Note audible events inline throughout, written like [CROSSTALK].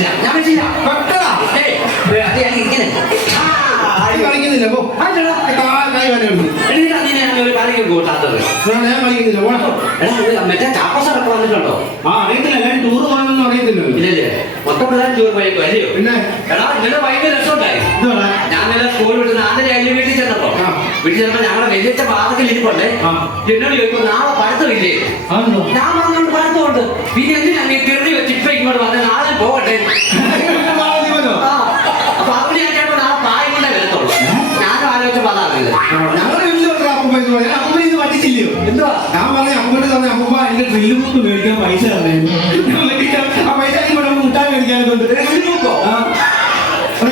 പറ്റില്ല ഞാൻ പറ്റില്ല വെക്കടാ ഇങ്ങനെ കാണിക്കുന്നില്ല അപ്പോ കായ് വരെ ഉണ്ട്. കളിക്ക് കൂട്ടാത്തത് ഞാൻ കളിക്കുന്നില്ല ഓണം എടാ ഇത് മറ്റേ ചാപ്പസൊക്കെ വന്നിട്ടുണ്ടോ ആ അറിയത്തില്ല ഞാൻ ടൂർ പോകണമെന്ന് അറിയത്തില്ലല്ലോ ഇല്ലല്ലേ? മൊത്തം പിള്ളേർ ടൂർ പോയേക്കും അല്ലയോ? പിന്നെ? എടാ ഇന്നലെ വൈകിട്ട് രസമുണ്ടായി. എന്തുവാടാ? ഞാൻ ഇന്നലെ സ്കൂൾ വിട്ട് നാളെ കഴിഞ്ഞ് വീട്ടിൽ ചെന്നപ്പോ. വീട്ടിൽ ചെന്നപ്പോ ഞങ്ങളുടെ വലിയ പാതത്തിൽ ഇരിപ്പുണ്ട്. എന്നോട് ചോദിക്കും നാളെ പഠിത്തമില്ലേ ആണോ ഞാൻ പറഞ്ഞോണ്ട് പഴുത്തമുണ്ട് പിന്നെ എന്തിനാ നീ തിരുതി വെച്ച് ഇപ്പൊ ഇങ്ങോട്ട് വന്ന്? നാളെ പോകട്ടെ. [LAUGHS] അപ്പൊ അവിടെ ഞാൻ കേട്ടോ നാളെ പായം കൊണ്ടേ വരത്തുള്ളൂ. ഞാനും ആലോചിച്ചപ്പോ ഞങ്ങളുടെ അമ്മ എന്ന് പറഞ്ഞു അമ്മ ഇത് പറ്റിച്ചില്ലയോ എന്തുവാ ഞാൻ പറഞ്ഞു അമ്മയോട് പറഞ്ഞു അമ്മ എന്റെ ഡ്രില്ല് ബുക്ക് മേടിക്കാൻ പൈസ തന്നായിരുന്നു. ആ പൈസ ഇവിടെ മുട്ടാൻ മേടിക്കാനൊക്കെ ഉണ്ട്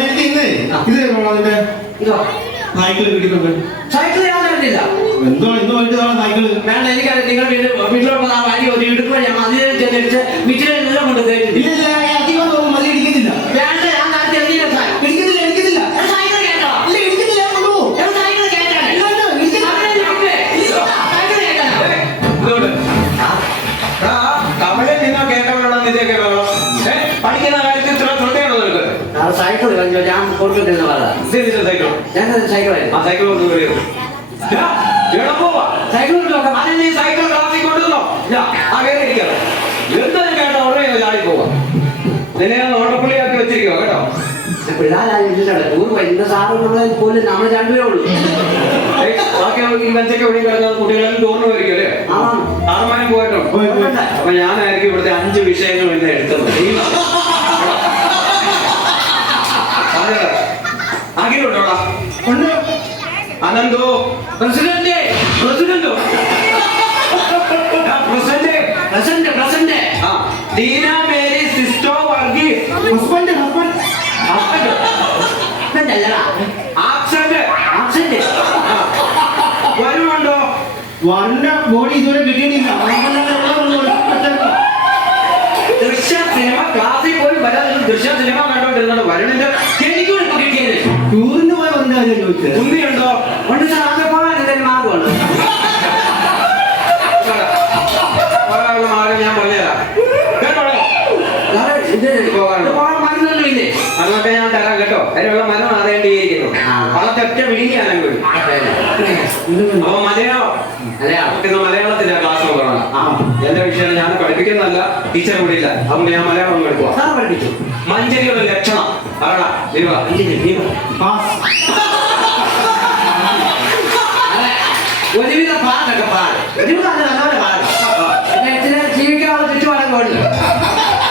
എനിക്ക് ഇന്നേ ഇത് അതിന്റെ സൈക്കിൾ കിട്ടുന്നുണ്ട് സൈക്കിൾ ഞാൻ കണ്ടില്ല എന്തോ ഇന്ന് വേണ്ടിയതാണ് സൈക്കിൾ വേണ്ട എനിക്കറിയാം. നിങ്ങൾ വീട്ടിൽ വീട്ടിലുള്ള ആ വഴി ഒരു ഇടുമ്പോൾ ഞാൻ അതിനെ ചെന്നിട്ട് മിച്ചിലെ എല്ലാം കൊണ്ട് കയറ്റി ഇല്ല. നമ്മൾ ഉള്ളൂ. അല്ലേ? ഞാനായിരിക്കും ഇവിടുത്തെ അഞ്ച് വിഷയങ്ങൾ എന്നെ എടുത്തത്. അഖിലുണ്ടോടാ ഉണ്ട് അനന്തോ president പ്രസിഡന്റോ. Present present present Deena Mary സിസ്റ്റോ Varghese husband husband. അല്ലടാ ആക്സന്റ് ആബ്സെന്റ് വരുമുണ്ടോ വന്ന ബോഡി ഇതുവരെ കിട്ടിയിട്ടില്ല. ദൃശ്യ സിനിമ ക്ലാസ്സിൽ പോയി വരാതെ ദൃശ്യ സിനിമ കണ്ടോണ്ടിരുന്നത് വരുണിന്റെ ഉണ്ടെന്ന് ചോദിച്ചത്. ഉണ്ട് സാർ അത് പോകാൻ എന്തെങ്കിലും മാർഗമാണ് മാർഗം ഞാൻ പറഞ്ഞുതരാം. മരുന്നല്ലോ ഇല്ലേ? ഞാൻ തരാം കേട്ടോ. അതിനുള്ള മരം അറിയേണ്ടിയിരിക്കുന്നു അതൊക്കെ വിഴുങ്ങിയാണ് അപ്പൊ മലയാളം. മലയാളത്തിന്റെ ക്ലാസ് നോക്കണം എന്റെ വിഷയം ഞാൻ പഠിപ്പിക്കുന്നല്ല ടീച്ചർ കൂടി ഇല്ല. അതുകൊണ്ട് ഞാൻ മലയാളം പഠിക്കുക മഞ്ചരിയുടെ ലക്ഷണം. അതാണ് ദീപ ദീപ ഒരുവിധ പാട്ടൊക്കെ പാടും. ഒരുവിധം അത് നല്ലപോലെ പാടും. പിന്നെ ഇച്ചിരി ജീവിക്കാനുള്ള ചുറ്റുപാടൊക്കെ ഉണ്ട്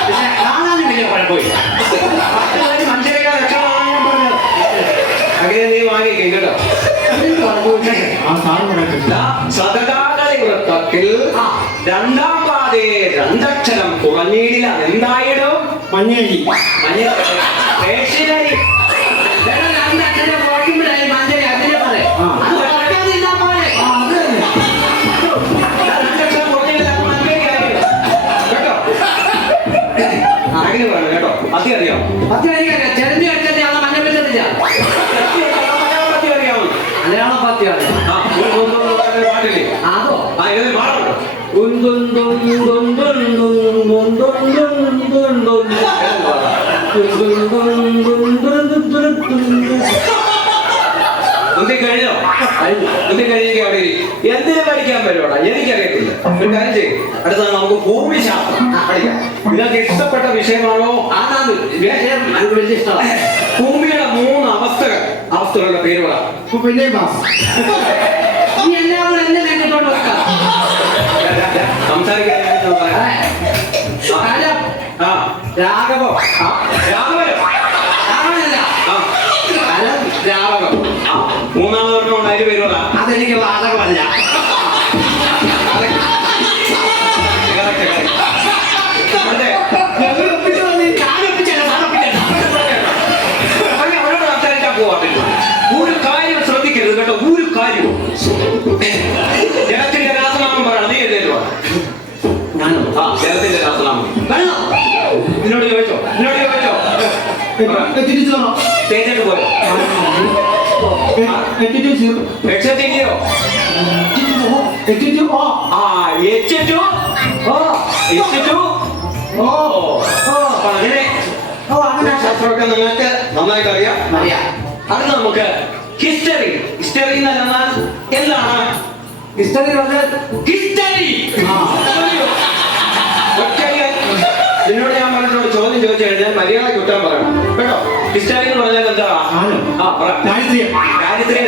പിന്നെ കാണാനും വലിയ കുഴപ്പമില്ല അങ്ങനെ നീ വാങ്ങിക്കും കേട്ടോ. ആ പറയത്തില്ല ദാ ആ. രണ്ടാം പാതയെ രണ്ടക്ഷരം കുറഞ്ഞിടില്ല. എന്തായിടും? മഞ്ഞേരി. മഞ്ഞ മലയാളം പാത്തിയാണ് അതോ പാടുണ്ടോ കുന്തി കഴിഞ്ഞോ. കുന്തി കഴിഞ്ഞെങ്കിൽ അവിടെ. എന്തിനു പഠിക്കാൻ പറ്റുവാടാ എനിക്കറിയത്തില്ല. ഒരു കാര്യം ചെയ്യും. അടുത്താണ് നമുക്ക് ഭൂമിശാസ്ത്രം പഠിക്കാം. നിങ്ങൾക്ക് ഇഷ്ടപ്പെട്ട വിഷയമാണോ അതാണ് എനിക്ക് വലിയ ഇഷ്ടമാണ് ഭൂമിയുടെ മൂന്ന് അവസ്ഥകൾ. അവസ്ഥകളുടെ പേരുകളാണ് പിന്നെ എല്ലാവരും എന്നെ സംസാരിക്കാൻ രാഘവോ. രാഘവോ മൂന്നാമതൊരെണ്ണം ഉണ്ടായി വരുവാ അതെനിക്കുള്ള ആളുകളല്ല സീറോ ലക്ഷത്തിന്റെയോ എത്തിച്ചു ഓ ആ ടു ഓ ടു ഓ. ഓ അങ്ങനെ ഓ അങ്ങനെ. ശാസ്ത്രമൊക്കെ നിങ്ങൾക്ക് നന്നായിട്ട് അറിയാം. അറിയാം അത് നമുക്ക് ഹിസ്റ്ററി. ഹിസ്റ്ററി എന്ന് പറഞ്ഞാൽ എന്താണ്? ഹിസ്റ്ററി പറഞ്ഞാൽ ഹിസ്റ്ററി. ഒറ്റയടിയായി. നിന്നോട് ഞാൻ പറഞ്ഞിട്ടുള്ള ചോദ്യം ചോദിച്ചു കഴിഞ്ഞാൽ മര്യാദ കുറ്റം പറയണം. കേട്ടോ? ഹിസ്റ്ററി എന്ന് പറഞ്ഞാൽ എന്താ? ആ ദാരിദ്ര്യം ദാരിദ്ര്യം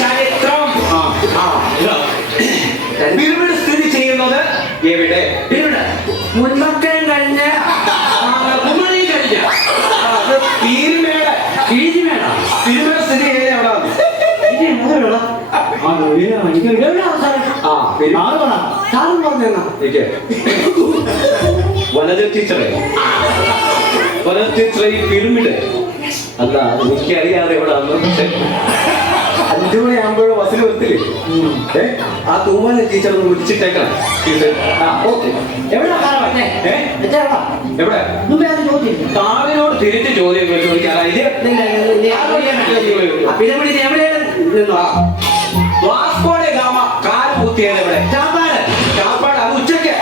ചരിത്രം. ആ ആ. സ്ഥിതി ചെയ്യുന്നത് എവിടെ? വനജ ടീച്ചറെ. വനജ ടീച്ചറെ ഈ പിരമിഡ്. അല്ല എനിക്കറിയാതെ ഇവിടെ പക്ഷെ അഞ്ചു മണിയാകുമ്പോഴും ബസ്സിൽ വരത്തില്ലേ? ഏ ആ തൂവാന ടീച്ചർ ഒന്ന് വിളിച്ചിട്ടേക്കണം. ടീച്ചർ ആ ഓക്കെ. എവിടെ? എവിടെ? താവിനോട് തിരിച്ച് ചോദ്യം ചോദിക്കാറായി പിരമിഡ് എവിടെയാണ്? വാസ്കോടെ ഗാമ കാൽ കുത്തിയത് എവിടെ ചാപ്പാട് ചാപ്പാട് അത് ഉച്ചയ്ക്ക്?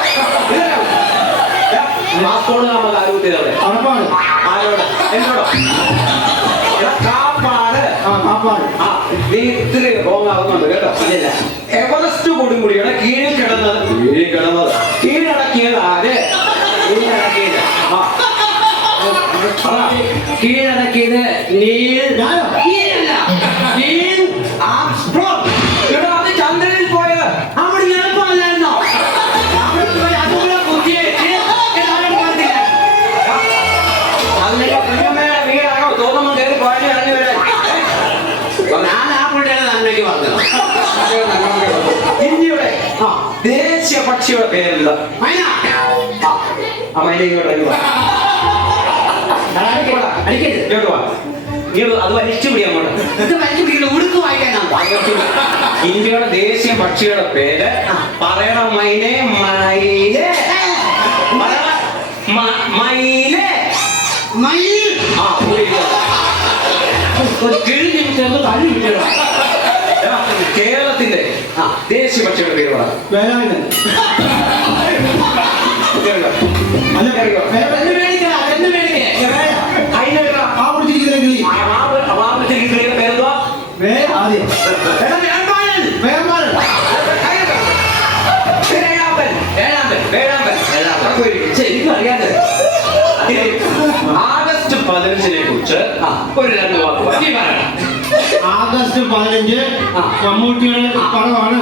വാസ്കോടെ ഗാമ കാൽ കുത്തിയത് ആരോട്? എന്നോടോ? കാപ്പാട്. ആ നീ ഇത്തിരി റോങ് ആകുന്നുണ്ട് കേട്ടോ. ഇല്ല. എവറസ്റ്റ് കൊടുമുടിയുടെ കീഴിൽ കിടന്നത്. കീഴിൽ കിടന്നത്. കീഴടക്കിയത്. ആര് കീഴടക്കിയത്. കീഴടക്കിയത് നീ. ഞാനോ? ഇന്ത്യയുടെ ദേശീയ പക്ഷിയുടെ പേരെന്താ? മൈന. ആ, മൈന ഇങ്ങോട്ട് അത് വലിച്ചു പിടി അങ്ങോട്ട് ഇന്ത്യയുടെ ദേശീയ പക്ഷിയുടെ പേര് പറയണ മൈനെ? മൈലേ. മൈലേ. മയിൽ. ആ പോയി ഇരിക്ക്. ഒരു കിഴിഞ്ഞ് ചേർന്ന് തല്ലി വിട്ടതാ. എടാ, കേരളത്തിന്റെ ആ, ദേശീയ പക്ഷിയുടെ പേര് പറ വേലായുധൻ. അല്ല [LAUGHS] ആഗസ്റ്റ് പതിനഞ്ചിനെ കുറിച്ച്. ഒരു രണ്ട് വാക്ക് പറ. ആഗസ്റ്റ് പതിനഞ്ച്. മമ്മൂട്ടിയുടെ പടമാണ്.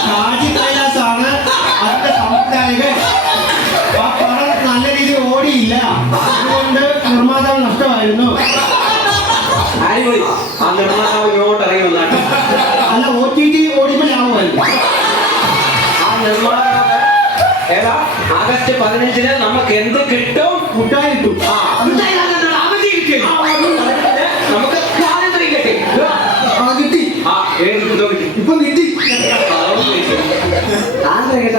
ഷാജി കൈലാസ് ആണ്. അതിന്റെ സംവിധായകൻ ആ പടം നല്ല രീതിയിൽ ഓടിയില്ല. അതുകൊണ്ട് നിർമ്മാതാവ് നഷ്ടമായിരുന്നു. അടിപൊളി. ആ നിർമ്മാതാവ് ഇങ്ങോട്ട് ഇറങ്ങി വന്നാട്ട് അല്ല ഒ ടി ടി ലാഭമായിരുന്നു ആ നിർമ്മാതാവ് ഏതാ? ആഗസ്റ്റ് പതിനഞ്ചിന് നമുക്ക് എന്ത് കിട്ടും? ആ. അവധി കിട്ടി. പതിനഞ്ചിന് നമുക്ക് സ്വാതന്ത്ര്യം കിട്ടി ആ കിട്ടി ആ ഏത് കിട്ടോ കിട്ടി ഇപ്പൊ കിട്ടി അതൊന്നും കിട്ടി. സാധനം കിട്ടാൻ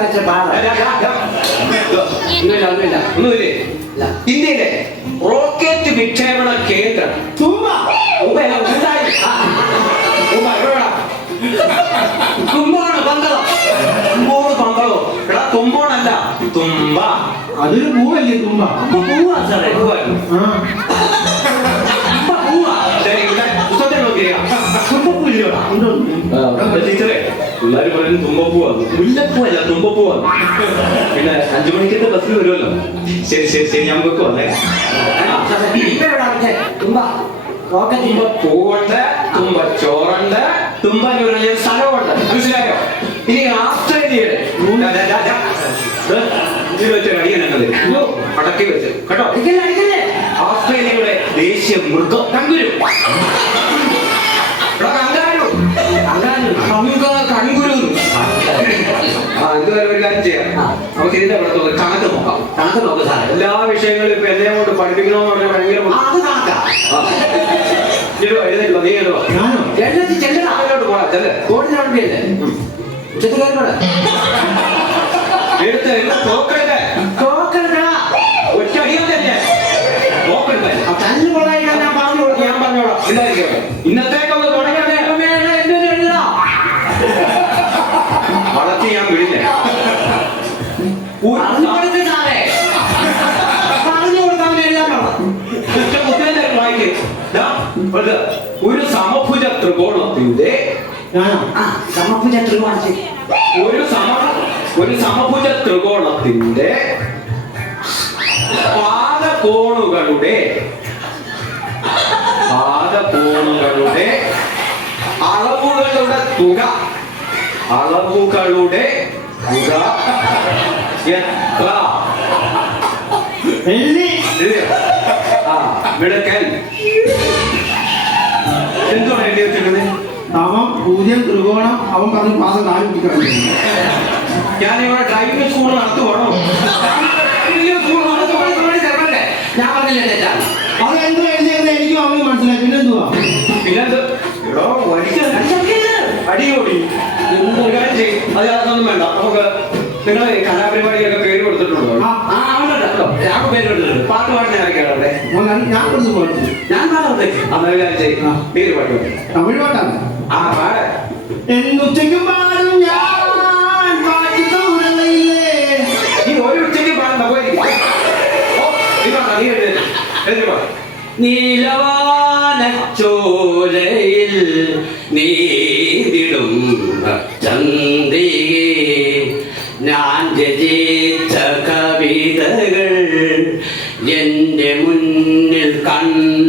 വെച്ച. ഒന്നുമില്ല, ഇന്ത്യയിലെ റോക്കറ്റ് വിക്ഷേപണ കേന്ദ്രം. തൂമ്പ? കുംഭകോണം, പന്തളം. തുമ്പോണ് പന്തളോ. എടാ തുമ്പോണല്ല തുമ്പ. അതൊരു പൂവല്ലേ തുമ്പ? പൂവാ സാറേ. പൂവായിരുന്നു പൂവാ. ശരി, പുസ്തകത്തിൽ നോക്കിയാ. തുമ്പപ്പൂവില്ലോടാ. ടീച്ചറെ. പിള്ളേര് പറയുന്നത് തുമ്പപ്പൂവാണ് മുല്ലപ്പൂവല്ല തുമ്പപ്പൂവാണ് പിന്നെ അഞ്ചു മണിക്കത്തെ ബസ് വരുമല്ലോ. ശരി ശരി ശരി ഞാൻ വെക്കും ഇപ്പൊ തുമ്പ? റോക്കറ്റ് തുമ്പ. പൂവുണ്ട് തുമ്പ ചോറുണ്ട് തുമ്പ എന്ന് പറഞ്ഞ സ്ഥലമുണ്ട്. മനസ്സിലായോ? ഇനി ആസ്ട്രേലിയയുടെ അടക്കി വെച്ച്. കേട്ടോ? ദേശീയ മൃഗം. കങ്കുരു ആ ഒരു കാര്യം ചെയ്യാം. ആ. നമുക്ക് ഇതിന്റെ പുറത്ത് കണക്ക് നോക്കാം. കണക്ക് നോക്കാം സാറേ. എല്ലാ വിഷയങ്ങളും ഇപ്പൊ എന്നെ കൊണ്ട് പഠിപ്പിക്കണമെന്ന് പറഞ്ഞാൽ ഭയങ്കര അത് കണക്കാ. നീ. ഞാനോ? ചെല്ലടാ. അങ്ങോട്ട് പോടാ ചെല്ലേ. കയറിക്കോടെ. എടുത്ത്. ഒറ്റ ഞാൻ പറഞ്ഞു ഞാൻ പറഞ്ഞോളാം. ഇല്ലായിരിക്കും ഇന്നത്തേക്കൊന്ന് സമഭുജ ത്രികോണത്തിൽ. ഒരു സമ ഒരു സമഭുജ ത്രികോണത്തിന്റെ പാദകോണുകളുടെ പാദകോണുകളുടെ അളവുകളുടെ തുക. അളവുകളുടെ തുക എത്ര? മിടുക്കൻ എന്തുവാണ് എഴുതി സമം പൂജ്യം ത്രികോണം അവൻ പറഞ്ഞ് പാദം കാൽ ഞാൻ ഇവിടെ ഡ്രൈവിംഗ് സ്കൂൾ നടത്തുവാണോ? ഞാൻ പറഞ്ഞില്ലേ അത് എന്തോ എനിക്കും അവന് മനസ്സിലായി. പിന്നെന്തുവാ? പിന്നെന്ത്? അടിയോടി വേണ്ട. നമുക്ക് നിങ്ങൾ കലാപരിപാടിയൊക്കെ പേര് കൊടുത്തിട്ടുണ്ടോ? ഞാൻ പേര് കൊടുത്തിട്ടുണ്ട്. പാട്ട് പാടുന്ന ഞാൻ- കൊടുത്തു ഞാൻ. പേര് പാട്ട്. തമിഴ് പാട്ടാണ്. ആ പാട്. എന്നുച്ചയ്ക്കും പാടും ഞാൻ പാട്ടി തൂരയില്ലേ ഈ ഒരു ഉച്ചയ്ക്ക് പാടുന്ന പോയിരിക്കും ഓ, നീ പാടാ, നീ എഴുതി എഴുതി പാട്. നീലവാനച്ചോലയിൽ നീതിടും ചന്ദ്രികേ ഞാൻ രചിച്ച കവിതകൾ എന്റെ മുന്നിൽ കണ്ടുവോ